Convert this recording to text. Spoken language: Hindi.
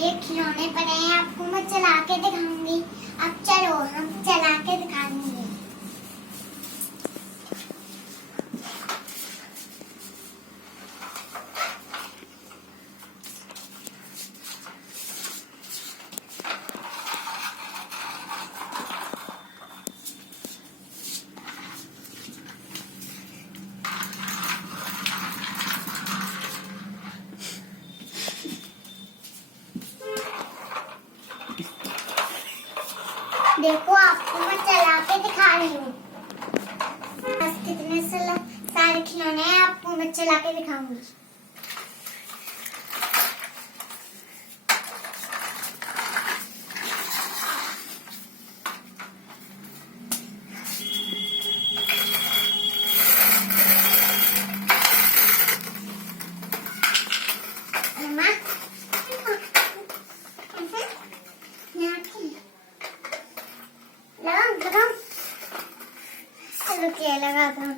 ये खिलौने पड़े हैं, आपको मैं चला के दिखाऊंगी। अब चलो हम चला के दिखाएंगे। देखो आपको मैं चला के दिखा रही हूँ। बस कितने सारे खिलौने हैं, आपको मैं चला के दिखाऊंगी। रुकिए लगाता हूँ।